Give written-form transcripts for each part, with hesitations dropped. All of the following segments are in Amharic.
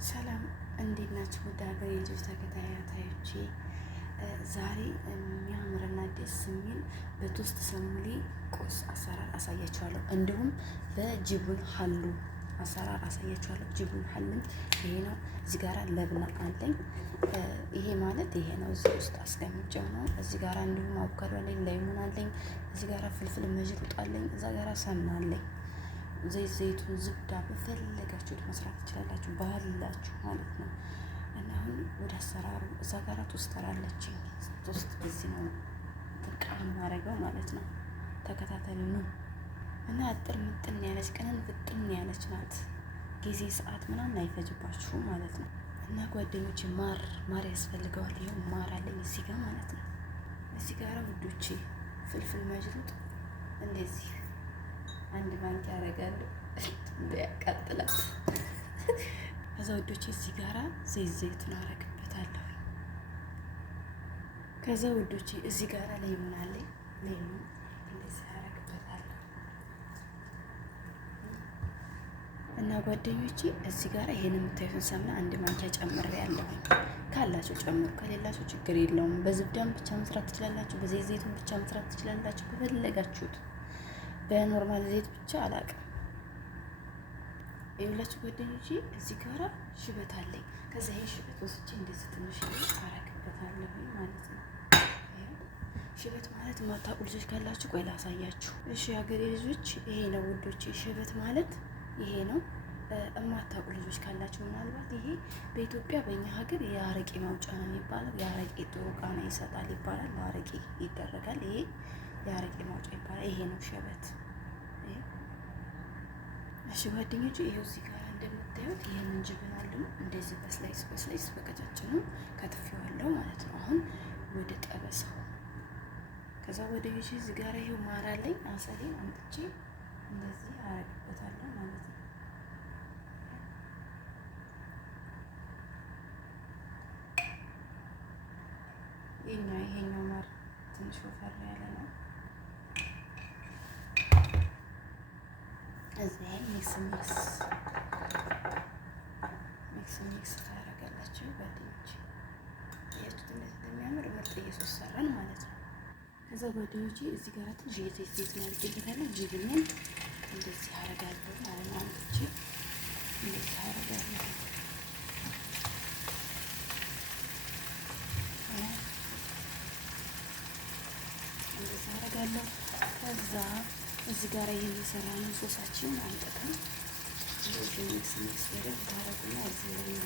ሰላም እንዴት ናችሁ? ውድ ሀገሬ ልጆች ተከታታዮቼ ዛሬ የሚያምርና ደስ የሚል በቶስት ሰሙሊ ቁርስ አሰራር አሳያችኋለሁ። እንዲሁም በጅቡን ሀሉ አሰራር አሳያችኋለሁ። ጅቡን ሀሉም ይሄ ነው። እዚህ ጋራ ለብና አለኝ። ይሄ ማለት ይሄ ነው። እዚህ ውስጥ አስቀምጬው ነው። እዚህ ጋራ እንዲሁም አቮካዶ አለኝ፣ ላይሙን አለኝ። እዚህ ጋራ ፍልፍል መጅሩጥ አለኝ። እዛ ጋራ ሰምና አለኝ። ዘይቱን ዝብዳ በፈለጋችሁት መስራት ትችላላችሁ፣ ባላችሁ ማለት ነው። እና አሁን ወደ አሰራሩ እዛ ጋራ ቶስተር አለችኝ። ቶስት በዚህ ነው ጥቃም ማድረገው ማለት ነው። ተከታተሉ እና አጥር ምጥን ያለች ቀነን ፍጥን ያለች ናት። ጊዜ ሰዓት ምናምን አይፈጅባችሁም ማለት ነው። እና ጓደኞቼ ማር ያስፈልገዋል። ይኸው ማር አለኝ እዚህ ጋር ማለት ነው። እዚህ ጋራ ውዶቼ ፍልፍል መጅሩጥ እንደዚህ አንድ ባንክ ያደርጋለሁ እንዳያቃጥላት። ከዛ ውዶቼ እዚህ ጋራ ዘይቱን አረግበታለሁ። ከዛ ውዶቼ እዚህ ጋራ ሌሞን አለኝ። ሌሞን እንደዚህ አረግበታለሁ። እና ጓደኞቼ እዚህ ጋራ ይሄን የምታዩትን ሰምና አንድ ማንኪያ ጨምሬያለሁ። ካላችሁ ጨምሩ፣ ከሌላችሁ ችግር የለውም። በዝብዳም ብቻ መስራት ትችላላችሁ፣ ዘይቱን ብቻ መስራት ትችላላችሁ፣ በፈለጋችሁት። በኖርማል ዘይት ብቻ አላውቅም። ይኸውላችሁ ጓደኞቼ እዚህ ጋራ ሽበት አለኝ። ከዛ ይሄ ሽበት ወስጄ እንደዚህ ትንሽ አረግበታለሁ ማለት ነው። ሽበት ማለት የማታውቁ ልጆች ካላችሁ ቆይ ላሳያችሁ። እሺ ሀገሬ ልጆች ይሄ ነው ውዶቼ፣ ሽበት ማለት ይሄ ነው። የማታውቁ ልጆች ካላችሁ ምናልባት ይሄ በኢትዮጵያ በእኛ ሀገር የአረቄ ማውጫ ነው የሚባለው። የአረቄ ጥሩ ቃና ይሰጣል ይባላል። ለአረቄ ይደረጋል። ይሄ የአረቄ ማውጫ ይባላል። ይሄ ነው ሸበት። እሺ ጓደኞቼ ይሄው እዚህ ጋር እንደምታዩት ይሄንን ጅብን አለው እንደዚህ በስላይስ በቀጫጭኑ ከትፌዋለሁ ማለት ነው። አሁን ወደ ጠበሳው ከዛ ጓደኞቼ እዚህ ጋር ይሄው ማር አለኝ። አሰሌን አምጥቼ እንደዚህ አረግበታለሁ ማለት ነው። ይሄኛው ማር ትንሽ ወፈር ያለ ነው። እዚህ ሚክስ ታደርጋላችሁ ጓደኞቼ። ያችሁት እንዴት እንደሚያምር ምርጥ ኢየሱስ ሰራን ማለት ነው። ከዛ ጓደኞቼ እዚህ ጋር ትንሽ ዘይት እናድርግበታለን። ጅብኑን እንደዚህ አረጋለሁ ማለት ነው። አንቺ እንደዚህ አረጋለሁ። እንደዚህ አረጋለሁ። ከዛ እዚህ ጋር ይሄን የሰራ ነው ሶሳችን አንጠቀም። እንደዚህ ሚክስ በደንብ ታረጉና እዚህ ላይ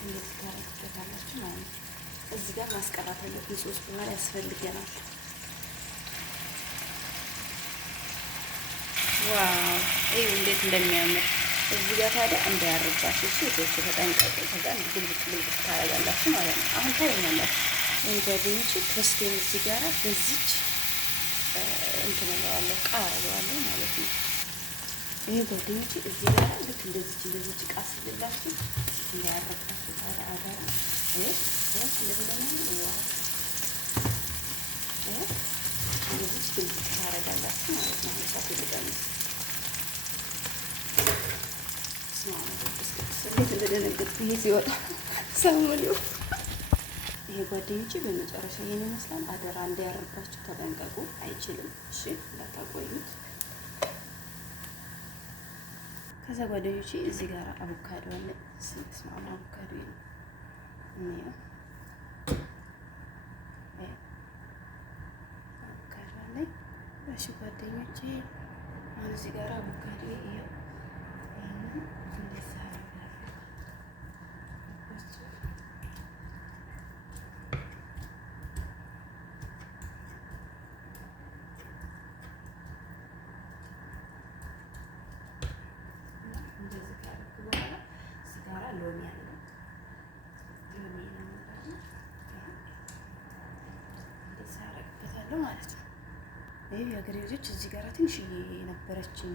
እንደዚህ ታረጉበታላችሁ ማለት ነው። እዚህ ጋር ማስቀራት ያለብን ሶስት በኋላ ያስፈልገናል። ዋው ይሄ እንዴት እንደሚያምር እዚህ ጋር ታዲያ እንዳያርባችሁ እሺ፣ እዚህ ተጠንቀቁ። ከዛ ግልብጥ ታረጋላችሁ ማለት ነው። አሁን ታዩኛላችሁ ጓደኞቼ ቶስቴን እዚህ ጋራ በዚች እንትን እለዋለሁ አረገዋለሁ ማለት ነው። ይሄ ጓደኞቼ እዚህ ጋራ ልክ እንደዚች ዕቃ ስልላችሁ እንዳያረባችሁ ታዲያ አዳራ እንደዚች ግልብጥ ታረጋላችሁ ማለት ነው። ሳት ልቀንስ እንዴት እንደደነገጥኩ ይሄ ሲወጣ ሰሙሊው። ይሄ ጓደኞቼ በመጨረሻ ይሄን ይመስላል። አደራ እንዳያርባችሁ ተጠንቀቁ። አይችልም እሺ፣ እንዳታቆዩት። ከዛ ጓደኞቼ እዚህ ጋር አቮካዶ አለ። ስንስማ አቮካዶ ነው አቮካዶ አለ። እሺ ጓደኞቼ አሁን እዚህ ጋር አቮካዶ ይሄው እንደዚህ ሎሚ አለ። ሎሚ እንደዚህ አደርግበታለሁ ማለት ነው። ይሄ የሀገሬ ልጆች እዚህ ጋር ትንሽ የነበረችኝ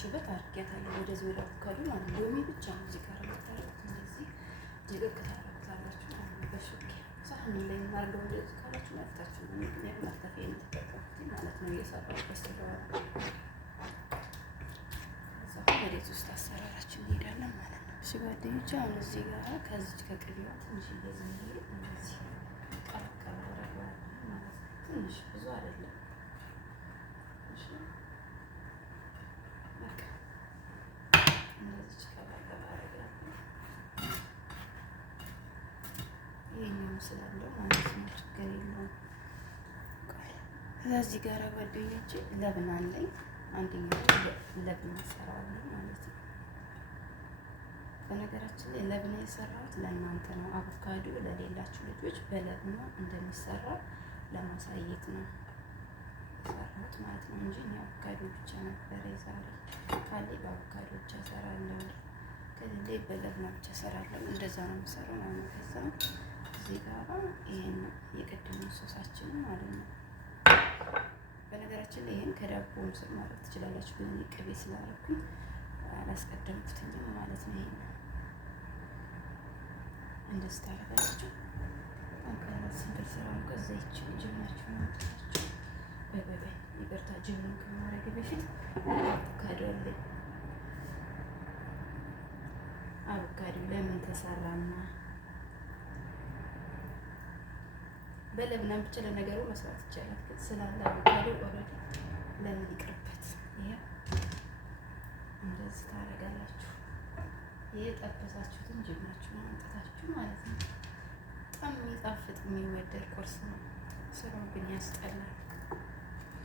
ሽበት አድርጊያታለሁ ወደዚህ ወደ አቮካዶ ማለት ነው። ሎሚ ብቻ ነው እዚህ ጋር የምታደርጉት። እንደዚህ ደቀቅ ታደርጉታላችሁ ማለት ነው። በሹክ ሳህን ላይ ማርገው እንደዚህ ካላችሁ መፍታችሁ ነው። ምክንያቱም መፍታፊያ የምትጠቀሙት ማለት ነው። እየሰራሁበት ስለሆነ ቤት ውስጥ አሰራራችን እንሄዳለን ማለት ነው። እሺ ጓደኞቼ አሁን እዚህ ጋር ከዚች ከቅቤዋ ትንሽ እንደዚህ እንደዚህ ቀረቀረ አደርገዋለሁ ማለት ነው። ትንሽ ብዙ አይደለም። እሺ በቃ እንደዚህ ቀረቀረ አደርጋለሁ። ይሄን ይመስላል ማለት ነው። ችግር የለውም። ከዚህ ጋር ጓደኞቼ ለብና አለኝ። አንደኛው ለብና እሰራዋለሁ ማለት ነው። በነገራችን ላይ ለብና የሰራሁት ለእናንተ ነው። አቮካዶ ለሌላችሁ ልጆች በለብና እንደሚሰራ ለማሳየት ነው የሰራሁት ማለት ነው እንጂ እኔ አቮካዶ ብቻ ነበረ ዛሬ ካለ በአቮካዶ ብቻ እሰራለሁ፣ ከሌለ በለብና ብቻ እሰራለሁ። እንደዛ ነው የምሰራው ማለት ነው። ከዛ እዚህ ጋር ይሄን የቀደሙ ሶሳችንን ማለት ነው። በነገራችን ላይ ይሄን ከዳቦም ስር ማለት ትችላላችሁ፣ ግን ቅቤ ስላደረኩኝ አላስቀደምኩትኝም ማለት ነው። ይሄን እንደዚህ ታደርጋላችሁ። አንካራት ስንደር ስራው ከዛ ይችን ጅብናችሁ ማጥታችሁ በበበይ ይቅርታ፣ ጅብኑን ከማድረግ በፊት አቮካዶ አለኝ። አቮካዶ ለምን ተሰራና በለብና ብቻ ለነገሩ መስራት ይቻላል፣ ግን ስላለ አቮካዶ ኦልሬዲ ለምን ይቅርበት። ይሄ እንደዚህ ታደርጋላችሁ። ይሄ ጠበሳችሁትን ጅብናችሁን አምጥታችሁ ማለት ነው። በጣም የሚጣፍጥ የሚወደድ ቁርስ ነው። ስራው ግን ያስጠላል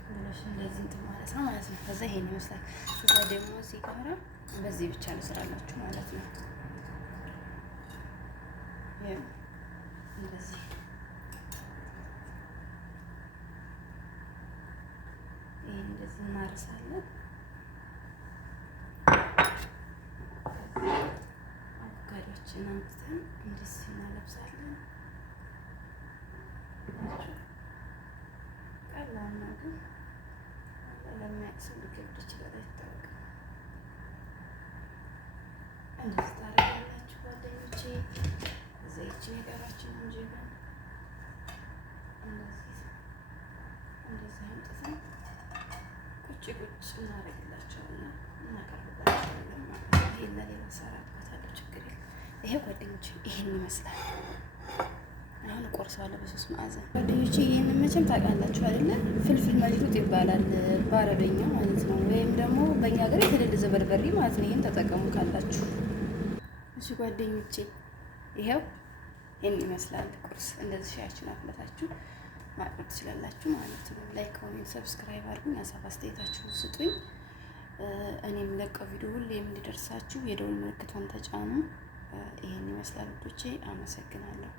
ብለሽ እንደዚህ እንትን ማለት ነው ማለት ነው። ከዛ ይሄን ይመስላል። እዛ ደግሞ እዚህ ጋራ በዚህ ብቻ ልስራላችሁ ማለት ነው። እንደዚህ ይሄን እንደዚህ እናርሳለን። አቮካዶችን አምጥተን እንደዚህ እናለብሳለን። ቀላል ነው፣ ግን ለማያውቅ ሰው ሊከብድ ይችላል፣ አይታወቅም። እንደዚህ ታደርጋላችሁ ጓደኞቼ። ዘይችን የቀራችን እንጂ እንደዚህ አምጥተን ቁጭ እናደርግላቸዋለን፣ እናቀርብላቸዋለን ማለት ነው። ይሄን ለሌላ እሰራበታለሁ፣ ችግር የለም። ይሄ ጓደኞቼ ይሄን ይመስላል። አሁን እቆርሰዋለሁ በሶስት ማዕዘን። ጓደኞቼ ይሄንን መቼም ታውቃላችሁ አይደለ? ፍልፍል መጅሉጥ ይባላል በአረበኛ ማለት ነው፣ ወይም ደግሞ በእኛ ሀገር የተደለዘ በርበሬ ማለት ነው። ይሄን ተጠቀሙ ካላችሁ። እሺ ጓደኞቼ ይሄው ይሄን ይመስላል ቁርስ። እንደዚህ ሻያችሁን አፍለታችሁ ማቅረብ ትችላላችሁ ማለት ነው። ላይክ፣ ኮሜንት፣ ሰብስክራይብ አድርጉኝ። ሀሳብ አስተያየታችሁን ስጡኝ። እኔም ለቀው ቪዲዮ ሁሌም እንዲደርሳችሁ የደውል ምልክቷን ተጫኑ። ይሄን ይመስላል ልጆቼ። አመሰግናለሁ።